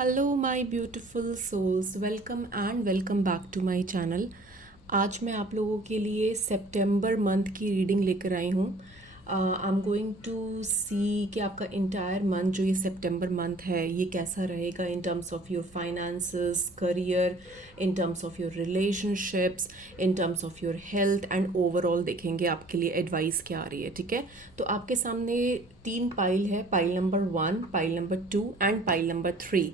Hello my beautiful souls, welcome and welcome back to my channel. आज मैं आप लोगों के लिए सितंबर मंथ की रीडिंग लेकर आई हूँ। आई एम गोइंग टू सी कि आपका इंटायर मंथ जो ये सितंबर मंथ है ये कैसा रहेगा इन terms of your finances, career, in terms of your relationships, in terms of your health and overall देखेंगे आपके लिए एडवाइस क्या आ रही है। ठीक है, तो आपके सामने 3 पाइल है, pile number 1, pile number 2 and pile number 3।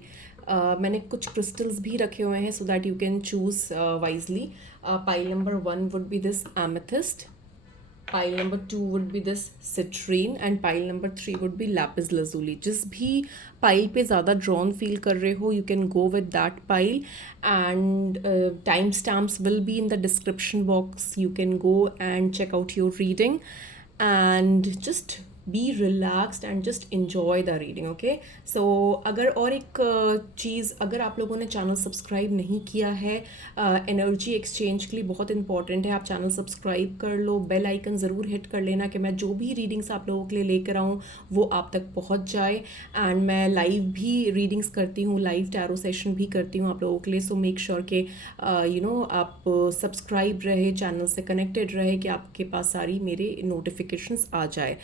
मैंने कुछ क्रिस्टल्स भी रखे हुए हैं so that you can choose wisely. Pile number 1 would be this amethyst, pile number 2 would be this citrine and pile number 3 would be Lapis lazuli. जिस भी pile पे ज़्यादा ड्रॉन फील कर रहे हो you can go with that pile and time stamps will be in the description box. You can go and check out your reading and just be relaxed and just enjoy the reading. Okay, so अगर और एक चीज़, अगर आप लोगों ने channel subscribe नहीं किया है, एनर्जी एक्सचेंज के लिए बहुत इंपॉर्टेंट है आप चैनल सब्सक्राइब कर लो, बेल आइकन ज़रूर हिट कर लेना कि मैं जो भी रीडिंग्स आप लोगों के लिए लेकर आऊँ वो आप तक पहुँच जाए। एंड मैं लाइव भी रीडिंग्स करती हूँ, लाइव टैरो सेशन भी करती हूँ आप लोगों के लिए। सो मेक श्योर कि आप सब्सक्राइब रहे, चैनल से कनेक्टेड रहे कि आपके पास सारी मेरे नोटिफिकेशंस आ जाए।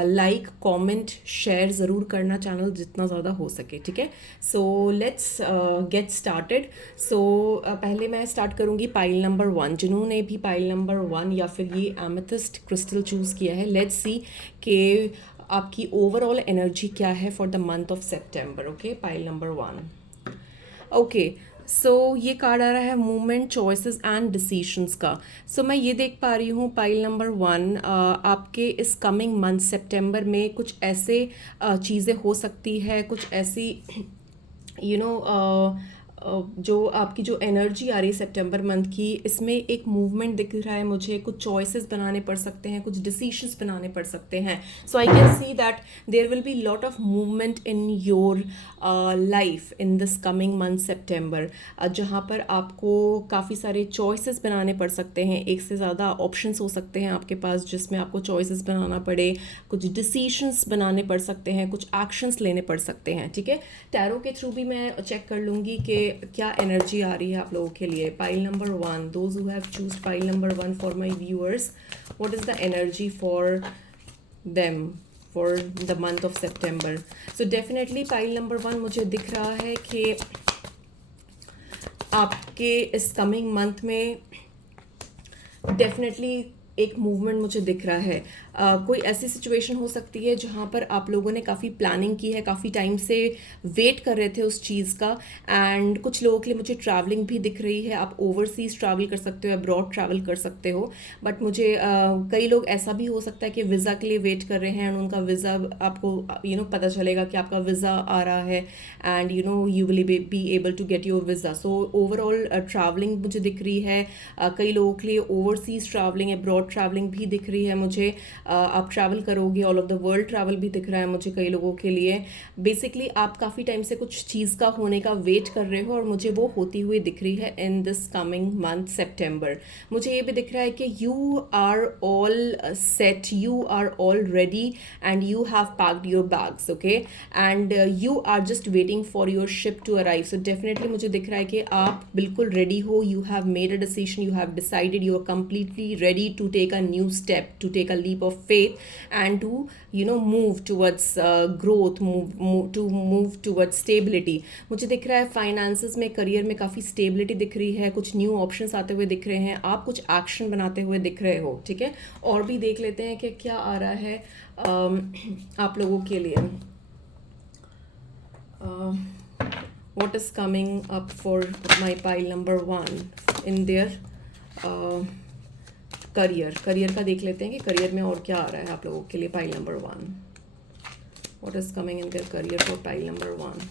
लाइक, कमेंट, शेयर ज़रूर करना चैनल जितना ज़्यादा हो सके। ठीक है, सो लेट्स गेट स्टार्टेड। सो पहले मैं स्टार्ट करूँगी पाइल नंबर 1। जिन्होंने भी पाइल नंबर 1 या फिर ये एमेथिस्ट क्रिस्टल चूज़ किया है, लेट्स सी कि आपकी ओवरऑल एनर्जी क्या है for the month of September. Okay, pile number 1। Okay, so ये कार्ड आ रहा है मूवमेंट, चॉइसेस एंड डिसीशंस का। सो मैं ये देख पा रही हूँ पाइल नंबर 1, आपके इस कमिंग मंथ सितंबर में कुछ ऐसे चीज़ें हो सकती है, कुछ ऐसी यू नो जो आपकी जो एनर्जी आ रही है सितंबर मंथ की, इसमें एक मूवमेंट दिख रहा है मुझे। कुछ चॉइसेस बनाने पड़ सकते हैं, कुछ डिसीशंस बनाने पड़ सकते हैं। So I can see that there will be lot of movement in your life in this coming month September, जहाँ पर आपको काफ़ी सारे चॉइसेस बनाने पड़ सकते हैं। एक से ज़्यादा ऑप्शंस हो सकते हैं आपके पास जिसमें आपको चॉइसेस बनाना पड़े, कुछ डिसीशंस बनाने पड़ सकते हैं, कुछ एक्शंस लेने पड़ सकते हैं। ठीक है, टैरो के थ्रू भी मैं चेक कर लूँगी कि क्या एनर्जी आ रही है आप लोगों के लिए। Pile number 1, those who have choose pile number 1 for my viewers, what is the energy for them for the month of September. So definitely pile number 1 मुझे दिख रहा है कि आपके इस कमिंग मंथ में डेफिनेटली एक मूवमेंट मुझे दिख रहा है। कोई ऐसी सिचुएशन हो सकती है जहाँ पर आप लोगों ने काफ़ी प्लानिंग की है, काफ़ी टाइम से वेट कर रहे थे उस चीज़ का। एंड कुछ लोगों के लिए मुझे ट्रैवलिंग भी दिख रही है, आप ओवरसीज ट्रैवल कर सकते हो, अब्रॉड ट्रैवल कर सकते हो। बट मुझे कई लोग ऐसा भी हो सकता है कि वीज़ा के लिए वेट कर रहे हैं एंड उनका वीज़ा आपको पता चलेगा कि आपका वीज़ा आ रहा है and you will be able to get your visa. So overall travelling मुझे दिख रही है। कई लोगों के लिए ओवरसीज ट्रैवलिंग, अब्रॉड ट्रैवलिंग भी दिख रही है मुझे। आप ट्रैवल करोगे, all of the world travel भी दिख रहा है मुझे कई लोगों के लिए। बेसिकली आप काफ़ी टाइम से कुछ चीज़ का होने का वेट कर रहे हो और मुझे वो होती हुई दिख रही है इन दिस कमिंग मंथ सितंबर। मुझे ये भी दिख रहा है कि you are all set, you are all ready and you have packed your bags. Okay, and you are just waiting for your ship to arrive. So definitely मुझे दिख रहा है कि आप बिल्कुल रेडी हो, you have made a decision, you have decided, you are completely ready to take a new step, to take a leap of faith and to move towards growth, to move towards stability। मुझे दिख रहा है finances में, career में काफ़ी stability दिख रही है, कुछ न्यू ऑप्शंस आते हुए दिख रहे हैं, आप कुछ एक्शन बनाते हुए दिख रहे हो। ठीक है, और भी देख लेते हैं कि क्या आ रहा है आप लोगों के लिए। What is coming up for my pile number 1 in their career का देख लेते हैं कि करियर में और क्या आ रहा है आप लोगों के लिए। Pile number 1, what is coming in their career for pile number 1?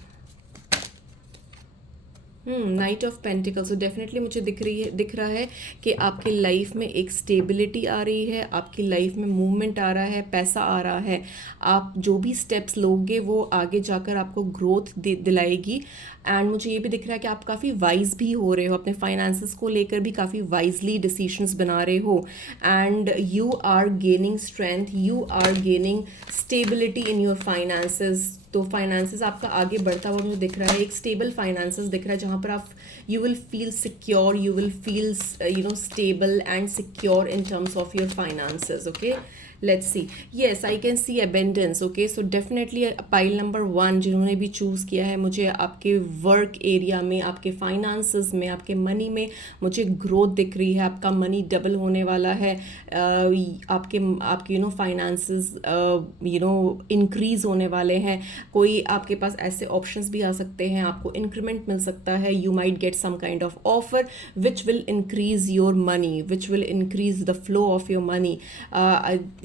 Night of pentacle. So definitely मुझे दिख रहा है कि आपकी लाइफ में एक स्टेबिलिटी आ रही है, आपकी लाइफ में मूवमेंट आ रहा है, पैसा आ रहा है। आप जो भी स्टेप्स लोगे वो आगे जाकर आपको ग्रोथ दिलाएगी। एंड मुझे ये भी दिख रहा है कि आप काफ़ी वाइज भी हो रहे हो, अपने फाइनेंसेस को लेकर भी काफ़ी वाइजली डिसीशंस बना रहे हो। And you are gaining strength, you are gaining stability in your finances. तो फाइनेंसेस आपका आगे बढ़ता हुआ मुझे दिख रहा है, एक स्टेबल फाइनेंसेस दिख रहा है जहाँ पर आप you will feel secure, you will feel stable and secure in terms of your finances. Okay, let's C. Yes, I can C abundance. Okay, so definitely pile number 1 जिन्होंने भी चूज़ किया है, मुझे आपके वर्क एरिया में, आपके finances में, आपके मनी में मुझे ग्रोथ दिख रही है. आपका मनी डबल होने वाला है. आपके आपके फाइनेंसेस इंक्रीज होने वाले हैं. कोई आपके पास ऐसे ऑप्शंस भी आ सकते हैं, आपको इंक्रीमेंट मिल सकता है. You might get some kind of offer which will increase your money, which will increase the flow of your money.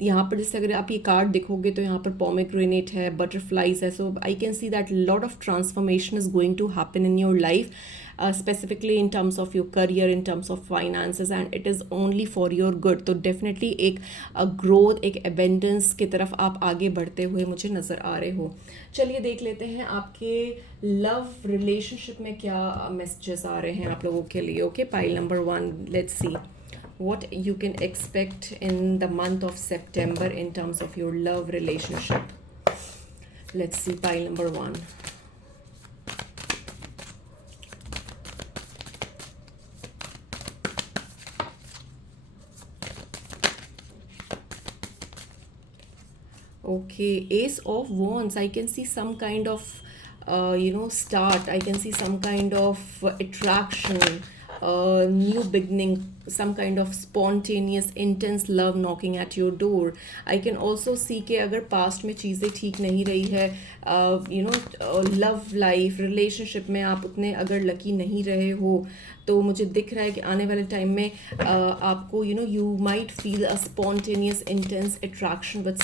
यहाँ पर जैसे अगर आप ये कार्ड देखोगे तो यहाँ पर पोमेग्रेनेट है, बटरफ्लाइज है. So I can see that lot of transformation is going to happen in your life, specifically in terms of your career, in terms of finances, and it is only for your good. तो definitely एक growth, एक abundance की तरफ आप आगे बढ़ते हुए मुझे नज़र आ रहे हो. चलिए देख लेते हैं आपके लव रिलेशनशिप में क्या मैसेजेस आ रहे हैं आप लोगों के लिए. Okay, pile number 1, let's see what you can expect in the month of September in terms of your love relationship. Let's see pile number 1. Okay, Ace of Wands. I can see some kind of start. I can see some kind of attraction, new beginning, some kind of spontaneous intense love knocking at your door. I can also see कि अगर past में चीज़ें ठीक नहीं रही है, love life relationship में आप उतने अगर लकी नहीं रहे हो, तो मुझे दिख रहा है कि आने वाले टाइम में आपको you might feel a spontaneous intense attraction with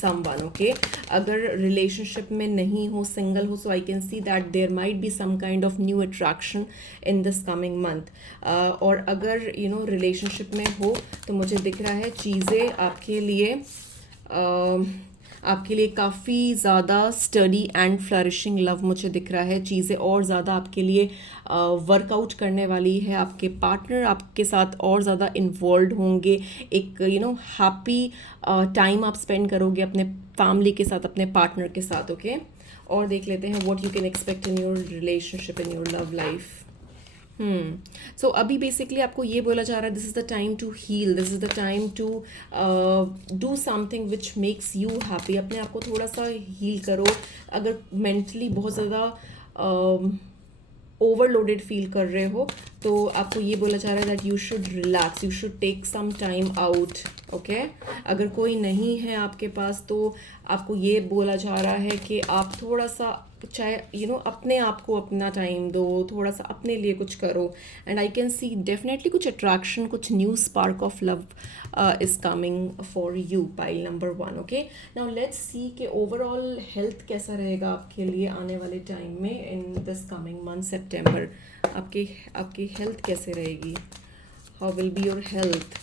someone. Okay, अगर रिलेशनशिप में नहीं हो, सिंगल हो, so I can see that there might be some kind of new attraction in this coming month. और अगर रिलेशनशिप में हो तो मुझे दिख रहा है चीज़ें आपके लिए काफ़ी ज़्यादा स्टडी एंड फ्लरिशिंग लव मुझे दिख रहा है. चीज़ें और ज़्यादा आपके लिए वर्कआउट करने वाली है. आपके पार्टनर आपके साथ और ज़्यादा इन्वॉल्व होंगे. एक हैप्पी टाइम आप स्पेंड करोगे अपने फैमिली के साथ, अपने पार्टनर के साथ. ओके, और देख लेते हैं what you can expect in your relationship, in your love life. So अभी बेसिकली आपको ये बोला जा रहा है, this is the time to heal, this is the time to do something which makes you happy. अपने आप को थोड़ा सा हील करो. अगर मेंटली बहुत ज़्यादा ओवरलोडेड फील कर रहे हो तो आपको ये बोला जा रहा है that you should relax, you should take some time out. Okay, अगर कोई नहीं है आपके पास तो आपको ये बोला जा रहा है कि आप थोड़ा सा चाहे अपने आप को अपना टाइम दो, थोड़ा सा अपने लिए कुछ करो. And I can C definitely कुछ अट्रैक्शन, कुछ new spark of love is coming for you, pile number 1. Okay, now let's see कि ओवरऑल हेल्थ कैसा रहेगा आपके लिए आने वाले टाइम में इन दिस कमिंग मंथ सेप्टेम्बर. आपकी हेल्थ कैसे रहेगी, how will be your health.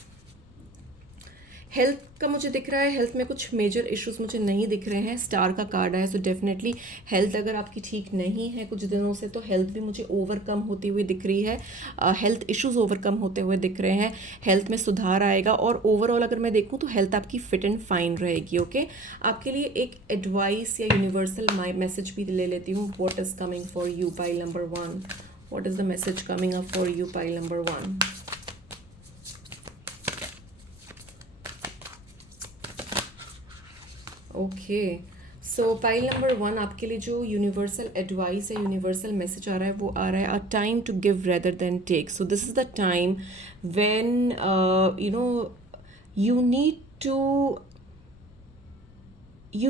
Health का मुझे दिख रहा है, हेल्थ में कुछ मेजर इश्यूज मुझे नहीं दिख रहे हैं. स्टार का कार्ड है, सो डेफिनेटली हेल्थ अगर आपकी ठीक नहीं है कुछ दिनों से तो हेल्थ भी मुझे ओवरकम होती हुई दिख रही है. हेल्थ इश्यूज ओवरकम होते हुए दिख रहे हैं. हेल्थ में सुधार आएगा और ओवरऑल अगर मैं देखूँ तो हेल्थ आपकी फिट एंड फाइन रहेगी. ओके, आपके लिए एक एडवाइस या यूनिवर्सल मैसेज भी ले लेती हूँ. What is coming for you, pile number 1. What is the message coming up for you, pile number 1. Okay, so pile number 1 आपके लिए जो यूनिवर्सल एडवाइस है, यूनिवर्सल मैसेज आ रहा है, वो आ रहा है a time to give rather than take. So this is the time when you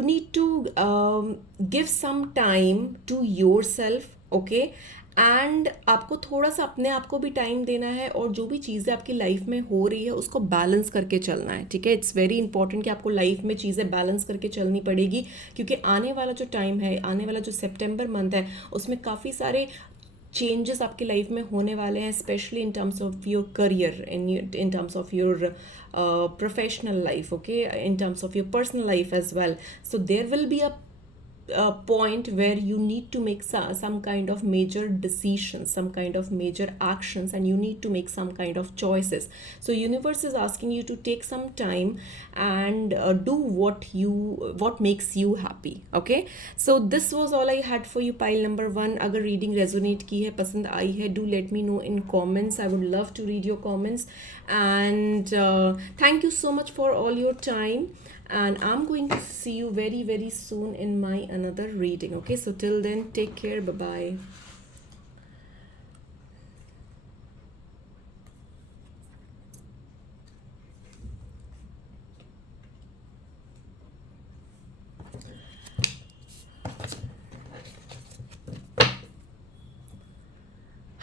need to give some time to yourself. Okay, and आपको थोड़ा सा अपने आप को भी टाइम देना है और जो भी चीज़ें आपकी लाइफ में हो रही है उसको बैलेंस करके चलना है. ठीक है, इट्स वेरी इंपॉर्टेंट कि आपको लाइफ में चीज़ें बैलेंस करके चलनी पड़ेगी, क्योंकि आने वाला जो टाइम है, आने वाला जो सितंबर मंथ है, उसमें काफ़ी सारे चेंजेस आपकी लाइफ में होने वाले हैं, specially in terms of your career, in terms of your professional life. Okay, in terms of your personal life as well. So there will be a point where you need to make some kind of major decisions, some kind of major actions, and you need to make some kind of choices. So universe is asking you to take some time and do what makes you happy. Okay, so this was all I had for you, pile number 1. अगर reading resonate की है, पसंद आई है, do let me know in comments. I would love to read your comments. And thank you so much for all your time, and I'm going to see you very very soon in my another reading. Okay, so till then, take care. Bye bye.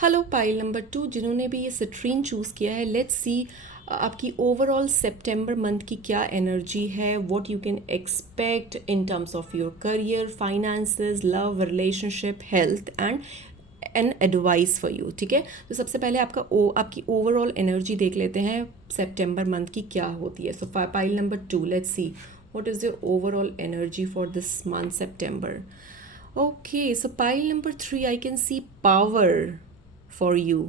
Hello pile number 2, जिन्होंने भी ये citrine choose किया है, let's see आपकी overall सितंबर month की क्या energy है, what you can expect in terms of your career, finances, love, relationship, health and an advice for you. ठीक है, तो सबसे पहले आपकी ओवरऑल एनर्जी देख लेते हैं सितंबर मंथ की क्या होती है. सो pile number 2, let's see what is your overall energy for this month September. Okay, so pile number 3, I can see power for you.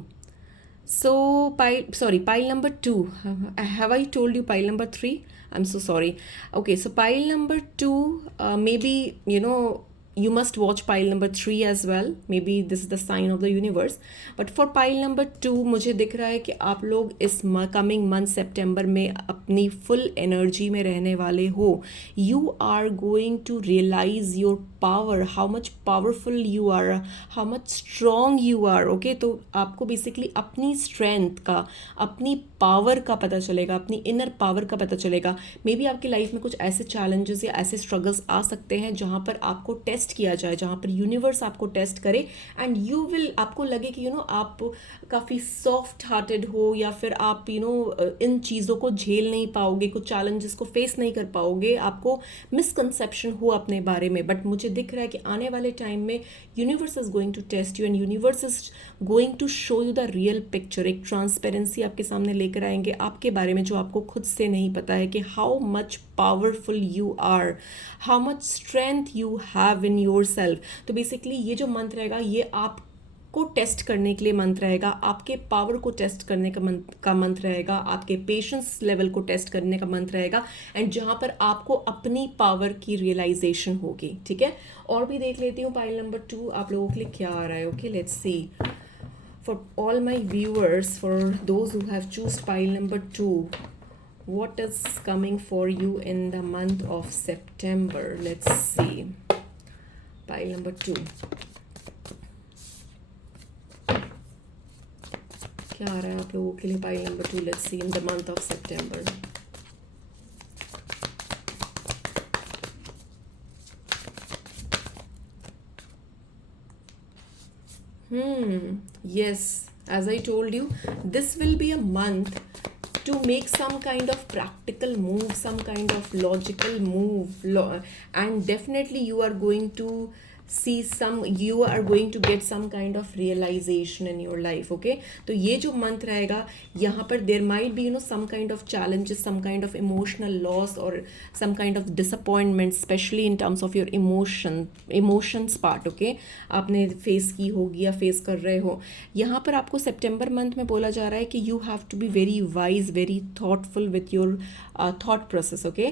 So pile number 2. Have I told you pile number 3? I'm so sorry. Okay, so pile number 2, maybe you must watch pile number 3 as well. Maybe this is the sign of the universe. But for pile number 2, मुझे दिख रहा है कि आप लोग इस coming month सितंबर में अपनी फुल एनर्जी में रहने वाले हो. You are going to realize your power, how much powerful you are, how much strong you are. Okay, तो आपको बेसिकली अपनी स्ट्रेंथ का, अपनी पावर का पता चलेगा, अपनी इनर पावर का पता चलेगा. मे बी आपकी लाइफ में कुछ ऐसे चैलेंजेस या ऐसे स्ट्रगल्स आ सकते हैं जहाँ पर आपको टेस्ट किया जाए, जहाँ पर यूनिवर्स आपको टेस्ट करे, एंड आपको लगे कि आप काफ़ी सॉफ्ट हार्टेड हो, या फिर आप इन चीज़ों को झेल नहीं पाओगे, कुछ चैलेंजेस को फेस नहीं कर पाओगे, आपको मिसकंसेप्शन हो अपने बारे में. बट मुझे दिख रहा है कि आने वाले टाइम में universe is going to test you, and universe is going to show you the real picture. एक ट्रांसपेरेंसी आपके सामने लेकर आएंगे आपके बारे में जो आपको खुद से नहीं पता है, कि how much powerful you are, how much strength you have in yourself. तो बेसिकली ये जो मंथ रहेगा, ये आप को टेस्ट करने के लिए मंत्र रहेगा, आपके पावर को टेस्ट करने का मंत्र रहेगा, आपके पेशेंस लेवल को टेस्ट करने का मंत्र रहेगा, एंड जहाँ पर आपको अपनी पावर की रियलाइजेशन होगी. ठीक है, और भी देख लेती हूँ पाइल नंबर 2 आप लोगों के लिए क्या आ रहा है. Okay, let's see for all my viewers, for those who have chosen pile number 2, what is coming for you in the month of September. Let's see pile number 2. क्या आ रहा है आप लोगों के लिए pile number 2. Let's C in the month of September. Yes, as I told you, this will be a month to make some kind of practical move, some kind of logical move, and definitely you are going to you are going to get some kind of realization in your life. Okay, तो ये जो month रहेगा, यहाँ पर there might be some kind of challenges, some kind of emotional loss, or some kind of disappointment, especially in terms of your emotions part. Okay, आपने face की होगी या फेस कर रहे हो. यहाँ पर आपको सितंबर मंथ में बोला जा रहा है कि you have to be very wise, very thoughtful with your thought process. Okay,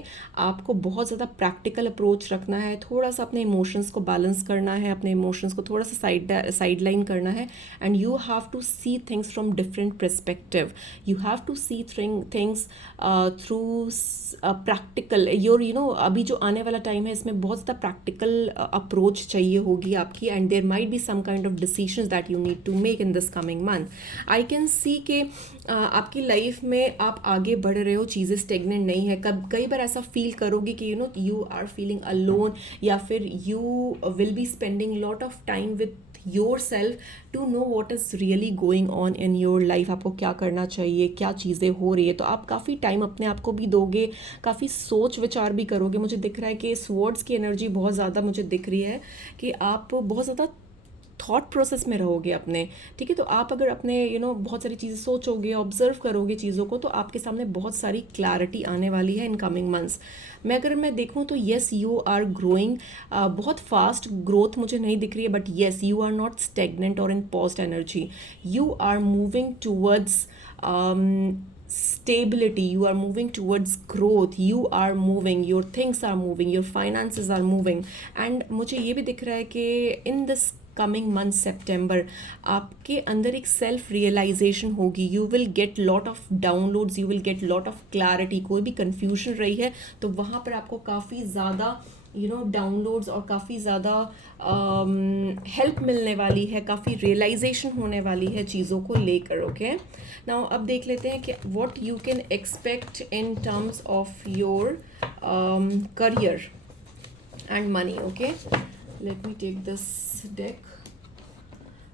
आपको बहुत ज़्यादा प्रैक्टिकल अप्रोच रखना है, थोड़ा सा अपने इमोशंस को बैलेंस करना है, अपने इमोशंस को थोड़ा सा साइड लाइन करना है, and you have to see things from different perspective. You have to see things through practical अभी जो आने वाला टाइम है, इसमें बहुत ज़्यादा प्रैक्टिकल अप्रोच चाहिए होगी आपकी, and there might be some kind of decisions that you need to make in this coming month. I can see कि आपकी लाइफ में आप आगे बढ़ रहे हो, चीज़ें स्टेगनेंट नहीं है. कई बार ऐसा फील करोगे कि यू आर फीलिंग अलोन, या फिर you will be spending lot of time with yourself to know what is really going on in your life. आपको क्या करना चाहिए, क्या चीज़ें हो रही है, तो आप काफ़ी टाइम अपने आप को भी दोगे, काफ़ी सोच विचार भी करोगे. मुझे दिख रहा है कि स्वॉर्ड्स की एनर्जी बहुत ज़्यादा मुझे दिख रही है, कि आप बहुत ज़्यादा थॉट प्रोसेस में रहोगे अपने, ठीक है। तो आप अगर अपने बहुत सारी चीज़ें सोचोगे, ऑब्जर्व करोगे चीज़ों को, तो आपके सामने बहुत सारी क्लैरिटी आने वाली है इन कमिंग मंथ्स। अगर मैं देखूँ तो येस यू आर ग्रोइंग, बहुत फास्ट ग्रोथ मुझे नहीं दिख रही है, but yes you are not stagnant और in paused energy, you are moving towards stability, you are moving towards growth, you are moving, your things are moving, your finances are moving. And मुझे ये भी दिख रहा है कि in this coming month September आपके अंदर एक सेल्फ रियलाइजेशन होगी, you will get lot of downloads, you will get lot of clarity. कोई भी कन्फ्यूजन रही है तो वहाँ पर आपको काफ़ी ज़्यादा डाउनलोड्स और काफ़ी ज़्यादा हेल्प मिलने वाली है, काफ़ी रियलाइजेशन होने वाली है चीज़ों को लेकर। ओके, नाउ अब देख लेते हैं कि what you can expect in terms of your career and money. Okay, let me take this deck.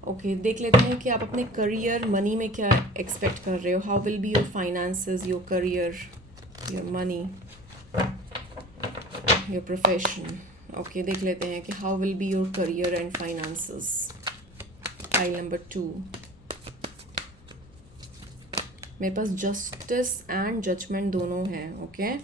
Okay, देख लेते हैं कि आप अपने करियर मनी में क्या एक्सपेक्ट कर रहे हो। How will be your finances, your career, your money, your profession. Okay, देख लेते हैं कि how will be your career and finances. File number 2, मेरे पास जस्टिस एंड जजमेंट दोनों हैं। ओके,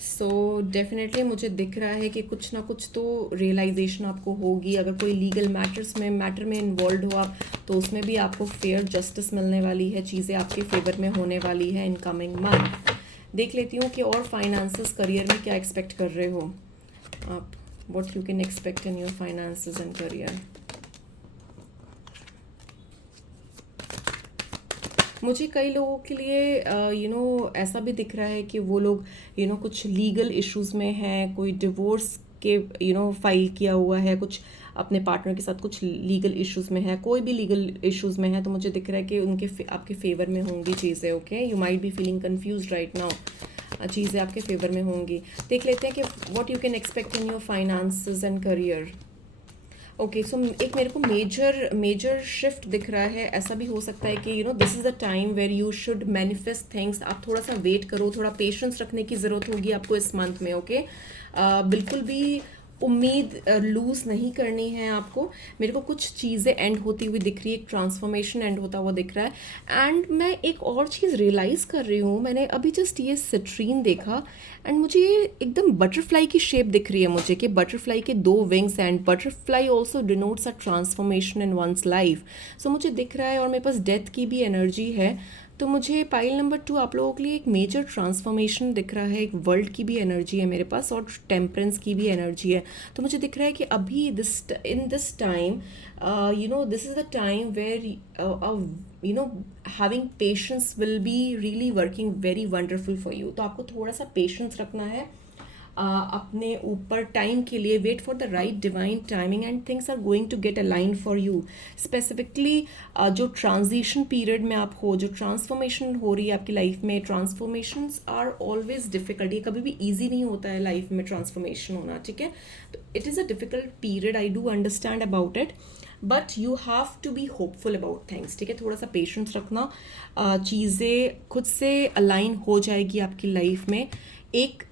सो डेफिनेटली मुझे दिख रहा है कि कुछ ना कुछ तो रियलाइजेशन आपको होगी। अगर कोई लीगल मैटर में इन्वॉल्व हो आप, तो उसमें भी आपको फेयर जस्टिस मिलने वाली है, चीज़ें आपके फेवर में होने वाली है इन कमिंग मंथ। देख लेती हूँ कि और फाइनेंसेस, करियर में क्या एक्सपेक्ट कर रहे हो आप, what you can expect in your finances and career. मुझे कई लोगों के लिए ऐसा भी दिख रहा है कि वो लोग कुछ लीगल इश्यूज़ में हैं, कोई डिवोर्स के फाइल किया हुआ है, कुछ अपने पार्टनर के साथ कुछ लीगल इश्यूज़ में है, कोई भी लीगल इश्यूज़ में है, तो मुझे दिख रहा है कि आपके फेवर में होंगी चीज़ें। Okay, you might be feeling confused right now, चीज़ें आपके फेवर में होंगी। देख लेते हैं कि what you can expect in your finances and career. Okay, so एक मेरे को मेजर शिफ्ट दिख रहा है। ऐसा भी हो सकता है कि this is the time where you should manifest things. आप थोड़ा सा वेट करो, थोड़ा पेशेंस रखने की ज़रूरत होगी आपको इस मंथ में। ओके, बिल्कुल भी उम्मीद लूज़ नहीं करनी है आपको। मेरे को कुछ चीज़ें एंड होती हुई दिख रही है, एक ट्रांसफॉर्मेशन एंड होता हुआ दिख रहा है। एंड मैं एक और चीज़ रियलाइज़ कर रही हूँ, मैंने अभी जस्ट ये सिट्रीन देखा एंड मुझे ये एकदम बटरफ्लाई की शेप दिख रही है मुझे, कि बटरफ्लाई के 2 wings and butterfly also denotes a transformation in one's life. So मुझे दिख रहा है, और मेरे पास डेथ की भी एनर्जी है, तो मुझे पाइल नंबर 2 आप लोगों के लिए एक मेजर ट्रांसफॉर्मेशन दिख रहा है। एक वर्ल्ड की भी एनर्जी है मेरे पास, और टेम्परेंस की भी एनर्जी है। तो मुझे दिख रहा है कि अभी in this time this is the time where having patience will be really working very wonderful for you. तो आपको थोड़ा सा पेशेंस रखना है अपने ऊपर टाइम के लिए। Wait for the right divine timing and things are going to get align for you. Specifically जो ट्रांजिशन पीरियड में आप हो, जो ट्रांसफॉर्मेशन हो रही है आपकी लाइफ में, ट्रांसफॉर्मेशंस आर ऑलवेज डिफिकल्ट। ये कभी भी ईजी नहीं होता है लाइफ में ट्रांसफॉर्मेशन होना, ठीक है। तो it is a difficult period, I do understand about it, but you have to be hopeful about things, ठीक है। थोड़ा सा पेशेंस रखना, चीज़ें खुद से अलाइन हो जाएगी आपकी लाइफ में। एक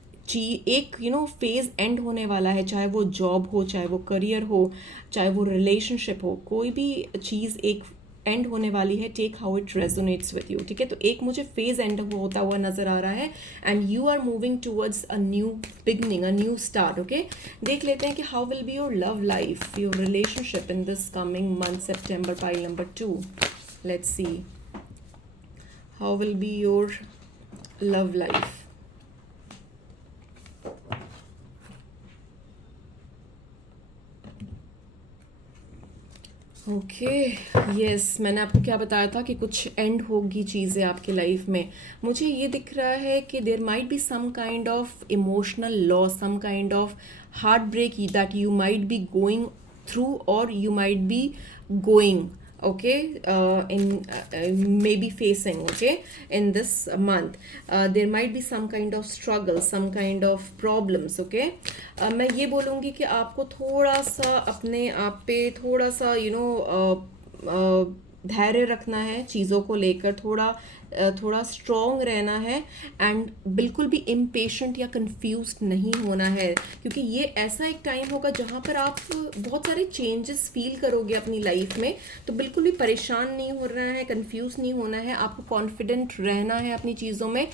फेज एंड होने वाला है, चाहे वो जॉब हो, चाहे वो करियर हो, चाहे वो रिलेशनशिप हो, कोई भी चीज़ एक एंड होने वाली है। Take how it resonates with you, ठीक है। तो एक मुझे फेज एंड होता हुआ नजर आ रहा है and you are moving towards a new beginning, a new start. Okay, देख लेते हैं कि how will be your love life, your relationship in this coming month September. Pile number 2, let's see how will be your love life. Okay, yes, मैंने आपको क्या बताया था कि कुछ एंड होगी चीज़ें आपकी लाइफ में। मुझे ये दिख रहा है कि there might be some kind of emotional loss, some kind of heart break that you might be going through, और you might be going, okay, maybe facing, okay, in this month. There might be some kind of struggle, some kind of problems, okay. मैं ये बोलूँगी कि आपको थोड़ा सा अपने आप पे थोड़ा सा धैर्य रखना है चीज़ों को लेकर, थोड़ा स्ट्रॉन्ग रहना है, एंड बिल्कुल भी इम्पेशेंट या कंफ्यूज्ड नहीं होना है, क्योंकि ये ऐसा एक टाइम होगा जहाँ पर आप बहुत सारे चेंजेस फील करोगे अपनी लाइफ में। तो बिल्कुल भी परेशान नहीं होना है, कंफ्यूज नहीं होना है, आपको कॉन्फिडेंट रहना है अपनी चीज़ों में,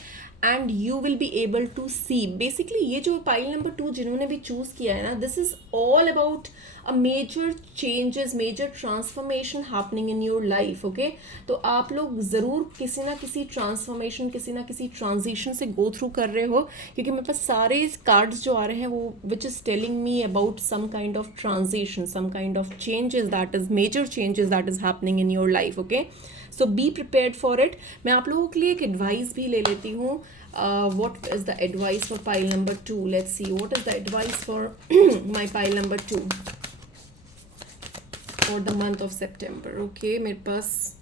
and you will be able to see. Basically ये जो पाइल नंबर 2 जिन्होंने भी चूज़ किया है ना, this is all about a major changes, major transformation happening in your life. Okay, तो आप लोग ज़रूर किसी ना किसी ट्रांसफॉर्मेशन, किसी ना किसी ट्रांजिशन से गो थ्रू कर रहे हो, क्योंकि मेरे पास सारे कार्ड्स जो आ रहे हैं वो which is telling me about some kind of transition, some kind of changes, that is major changes that is happening in your life. Okay, so be prepared for it. मैं आप लोगों के लिए एक एडवाइस भी ले लेती हूँ। What is the advice for pile number 2? Let's see what is the advice for my pile number 2 for the month of September. Okay, मेरे पास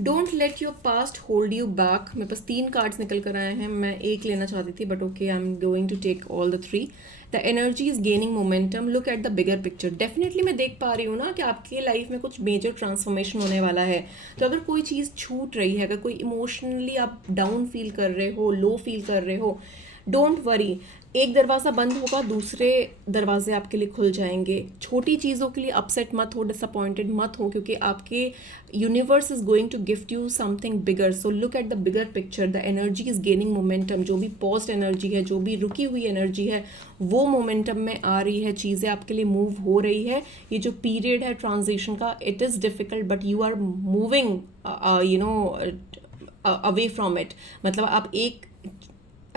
don't let your past hold you back, मेरे पास 3 cards निकल कर आए हैं, मैं एक लेना चाहती थी but okay, I am going to take all the 3। The energy is gaining momentum, look at the bigger picture. Definitely मैं देख पा रही हूँ ना कि आपके लाइफ में कुछ मेजर ट्रांसफॉर्मेशन होने वाला है। तो अगर कोई चीज़ छूट रही है, अगर कोई इमोशनली आप डाउन फील कर रहे हो, लो फील कर रहे हो, डोंट वरी, एक दरवाज़ा बंद होगा, दूसरे दरवाजे आपके लिए खुल जाएंगे। छोटी चीज़ों के लिए अपसेट मत हो, डिसअपॉइंटेड मत हो, क्योंकि आपके universe is going to gift you something bigger. So look at the bigger picture, the energy is gaining momentum. जो भी पॉस्ट एनर्जी है, जो भी रुकी हुई एनर्जी है, वो मोमेंटम में आ रही है, चीज़ें आपके लिए मूव हो रही है। ये जो पीरियड है ट्रांजिशन का, it is difficult but you are moving away from it. मतलब आप एक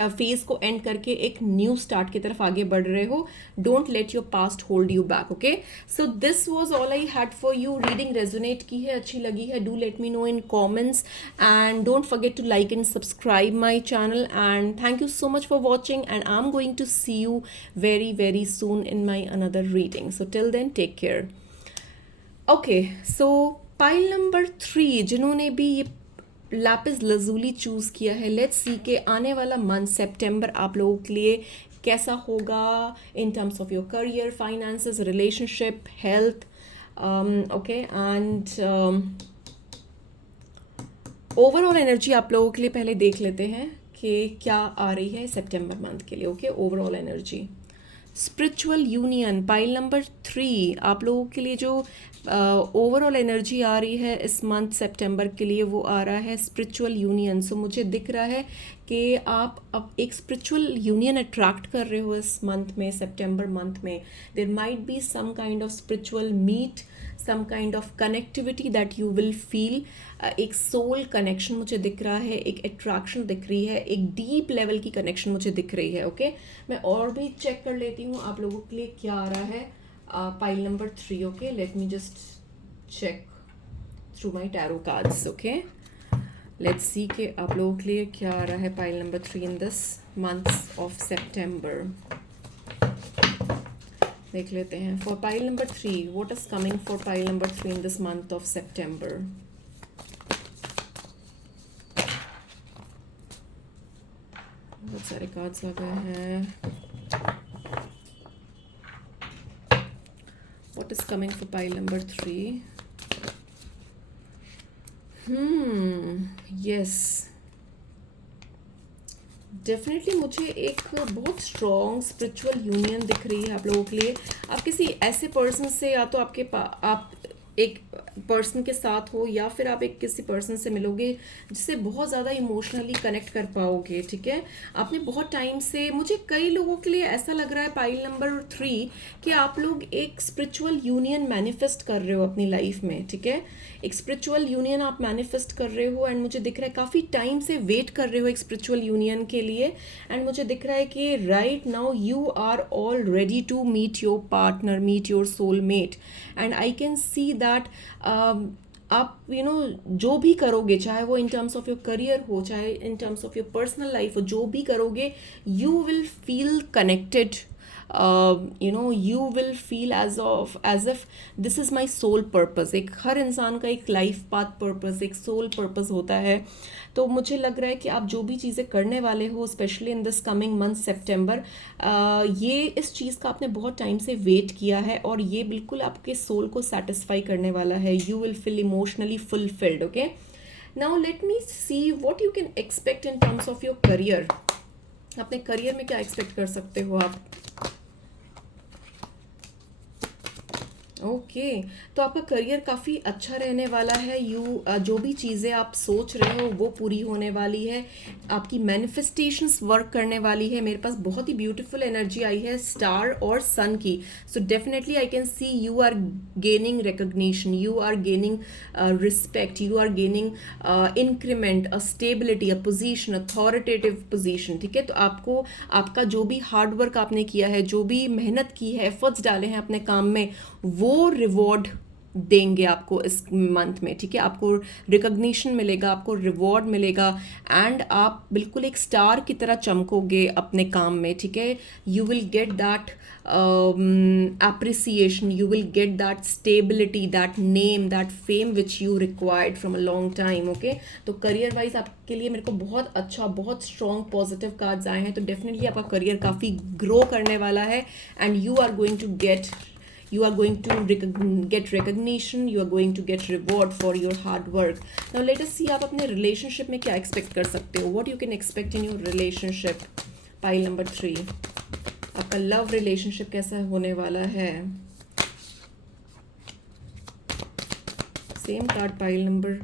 फेज को एंड करके एक न्यू स्टार्ट की तरफ आगे बढ़ रहे हो। Don't let your past hold you back. Okay, so this was all I had for you. Reading resonate की है, अच्छी लगी है, do let me know in comments, and don't forget to like and subscribe my channel, and thank you so much for watching, and I am going to see you very very soon in my another reading. So till then take care. Okay, so pile number 3 जिन्होंने भी ये Lapis lazuli choose किया है, let's see के आने वाला month सितंबर आप लोगों के लिए कैसा होगा इन terms of your career, finances, relationship, health. Okay, and overall energy आप लोगों के लिए पहले देख लेते हैं कि क्या आ रही है सितंबर मंथ के लिए। Okay, overall energy, spiritual union, pile number 3 आप लोगों के लिए जो ओवरऑल एनर्जी आ रही है इस मंथ सितंबर के लिए, वो आ रहा है स्पिरिचुअल यूनियन। सो मुझे दिख रहा है कि आप अब एक स्पिरिचुअल यूनियन अट्रैक्ट कर रहे हो इस मंथ में, सितंबर मंथ में। There might be some kind of spiritual meet, some kind of connectivity that you will feel. एक सोल कनेक्शन मुझे दिख रहा है, एक अट्रैक्शन दिख रही है, एक डीप लेवल की कनेक्शन मुझे दिख रही है। ओके, मैं और भी चेक कर लेती हूँ आप लोगों के लिए क्या आ रहा है pile number 3। Okay, let me just check through my tarot cards. Okay, let's see के आप लोगों के लिए क्या आ रहा है pile number 3 in this month of September. देख लेते हैं for pile number 3, what is coming for pile number 3 in this month of September. बहुत सारे कार्ड्स आ गए हैं। What is coming for pile number 3? Yes. Definitely मुझे एक बहुत स्ट्रॉन्ग स्पिरिचुअल यूनियन दिख रही है आप लोगों के लिए। आप किसी ऐसे पर्सन से, या तो आप एक पर्सन के साथ हो, या फिर आप एक किसी पर्सन से मिलोगे जिससे बहुत ज़्यादा इमोशनली कनेक्ट कर पाओगे। ठीक है, आपने बहुत टाइम से, मुझे कई लोगों के लिए ऐसा लग रहा है पाइल नंबर 3 कि आप लोग एक स्पिरिचुअल यूनियन मैनिफेस्ट कर रहे हो अपनी लाइफ में। ठीक है, एक स्पिरिचुअल यूनियन आप मैनिफेस्ट कर रहे हो, एंड मुझे दिख रहा है काफ़ी टाइम से वेट कर रहे हो एक स्पिरिचुअल यूनियन के लिए, एंड मुझे दिख रहा है कि right now you are all ready to meet your partner, meet your soulmate, and I can see that आप जो भी करोगे, चाहे वो in terms of your career हो, चाहे in terms of your personal life हो, जो भी करोगे, you will feel connected you will feel as if this is my soul purpose. एक हर इंसान का एक लाइफ पाथ पर्पज़, एक सोल पर्पज़ होता है। तो मुझे लग रहा है कि आप जो भी चीज़ें करने वाले हो, specially in this coming month September, ये इस चीज़ का आपने बहुत टाइम से वेट किया है और ये बिल्कुल आपके सोल को सेटिस्फाई करने वाला है। You will feel emotionally fulfilled. Okay, now let me see what you can expect in terms of your career. अपने करियर में क्या एक्सपेक्ट कर सकते हो आप? ओके, तो आपका करियर काफ़ी अच्छा रहने वाला है। जो भी चीज़ें आप सोच रहे हो वो पूरी होने वाली है। आपकी मैनिफेस्टेशंस वर्क करने वाली है। मेरे पास बहुत ही ब्यूटीफुल एनर्जी आई है स्टार और सन की। So definitely I can see you are gaining recognition, you are gaining respect, you are gaining increment, a stability, a position, authoritative position. ठीक है, तो आपको आपका जो भी हार्ड वर्क आपने किया है, जो भी मेहनत की है, एफर्ट्स डाले हैं अपने काम में, वो रिवॉर्ड देंगे आपको इस मंथ में। ठीक है, आपको रिकग्निशन मिलेगा, आपको रिवॉर्ड मिलेगा एंड आप बिल्कुल एक स्टार की तरह चमकोगे अपने काम में। ठीक है, you will get that appreciation, you will get that stability, that name, that fame which you required from a long time. Okay, तो करियर वाइज आपके लिए मेरे को बहुत अच्छा, बहुत स्ट्रॉन्ग पॉजिटिव कार्ड्स आए हैं। तो डेफिनेटली आपका करियर काफ़ी ग्रो करने वाला है and you are going to get recognition, you are going to get reward for your hard work. Now let us see आप अपने relationship में क्या expect कर सकते हो, what you can expect in your relationship. pile number 3, आपका love relationship कैसा होने वाला है? सेम कार्ड पाइल नंबर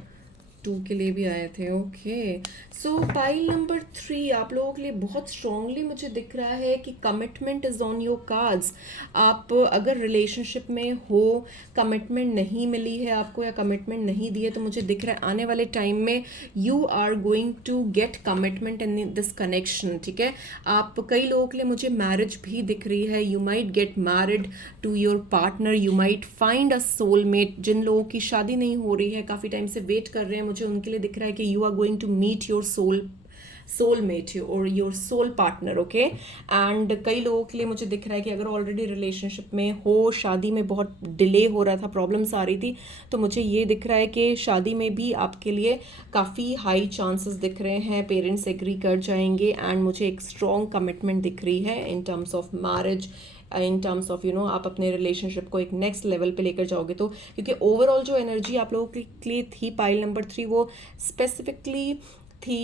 2 के लिए भी आए थे। ओके, सो पाइल नंबर 3 आप लोगों के लिए बहुत स्ट्रांगली मुझे दिख रहा है कि commitment is on your cards. आप अगर रिलेशनशिप में हो, कमिटमेंट नहीं मिली है आपको या कमिटमेंट नहीं दी है, तो मुझे दिख रहा है आने वाले टाइम में you are going to get commitment in this connection. ठीक है, आप कई लोगों के लिए मुझे मैरिज भी दिख रही है। You might get married to your partner, you might find a soulmate. जिन लोगों की शादी नहीं हो रही है, काफ़ी टाइम से वेट कर रहे हैं, मुझे उनके लिए दिख रहा है कि you are going to meet your soulmate और your soul partner. Okay, and कई लोगों के लिए मुझे दिख रहा है कि अगर ऑलरेडी रिलेशनशिप में हो, शादी में बहुत डिले हो रहा था, प्रॉब्लम्स आ रही थी, तो मुझे ये दिख रहा है कि शादी में भी आपके लिए काफ़ी हाई चांसेस दिख रहे हैं, पेरेंट्स एग्री कर जाएंगे एंड मुझे एक स्ट्रॉन्ग कमिटमेंट दिख रही है इन terms of marriage, in terms of आप अपने रिलेशनशिप को एक नेक्स्ट लेवल पे लेकर जाओगे। तो क्योंकि ओवरऑल जो एनर्जी आप लोगों के लिए थी पाइल नंबर 3, वो स्पेसिफिकली थी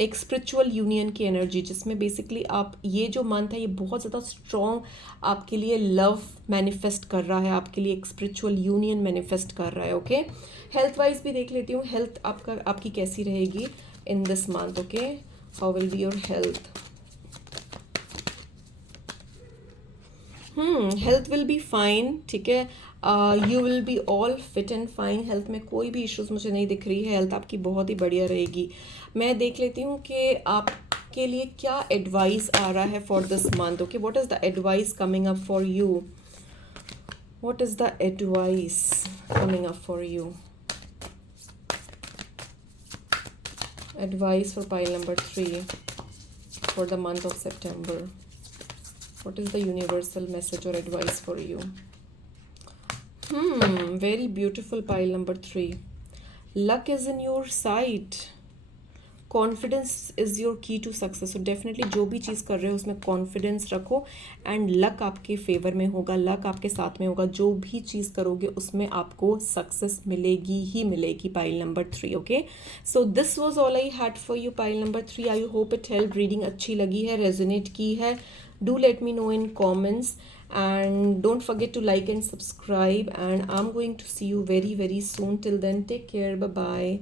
एक स्पिरिचुअल यूनियन की एनर्जी, जिसमें बेसिकली आप ये जो मंथ है ये बहुत ज़्यादा स्ट्रॉन्ग आपके लिए लव मैनिफेस्ट कर रहा है, आपके लिए एक स्पिरिचुअल यूनियन मैनिफेस्ट कर रहा है। ओके, हेल्थ वाइज भी देख लेती हूँ, हेल्थ आपकी कैसी रहेगी इन this month. Okay, how will be your health? Health will be fine. ठीक है, you will be all fit and fine. Health में कोई भी इश्यूज मुझे नहीं दिख रही है, हेल्थ आपकी बहुत ही बढ़िया रहेगी। मैं देख लेती हूँ कि आपके लिए क्या एडवाइस आ रहा है for this month. Okay, what is the advice coming up for you? What is the advice coming up for you? Advice for pile number 3 for the month of September. What is the universal message or advice for you? Very beautiful pile number 3. Luck is in your side. Confidence is your की to success. So definitely जो भी चीज़ कर रहे हो उसमें confidence रखो and luck आपके favour में होगा, लक आपके साथ में होगा। जो भी चीज़ करोगे उसमें आपको सक्सेस मिलेगी ही मिलेगी। Pile number 3। Okay, so this was all I had for you pile number 3। I hope it help. Reading अच्छी लगी है, रेजोनेट की है? Do let me know in comments and don't forget to like and subscribe, and I'm going to see you very soon. Till then, take care. Bye bye.